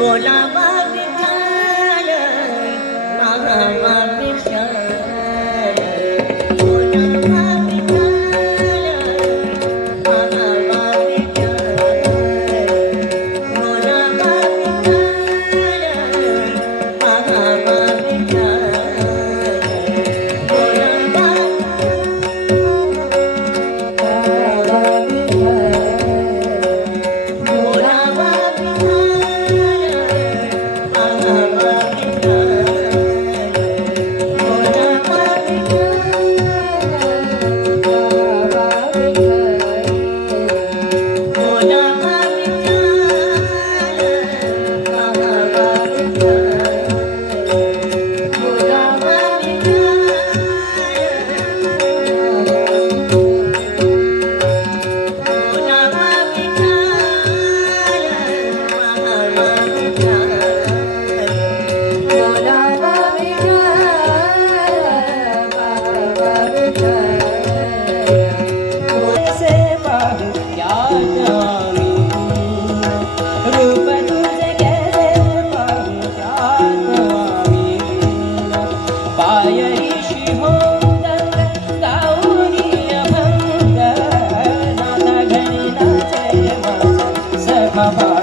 mùa la vắng माझ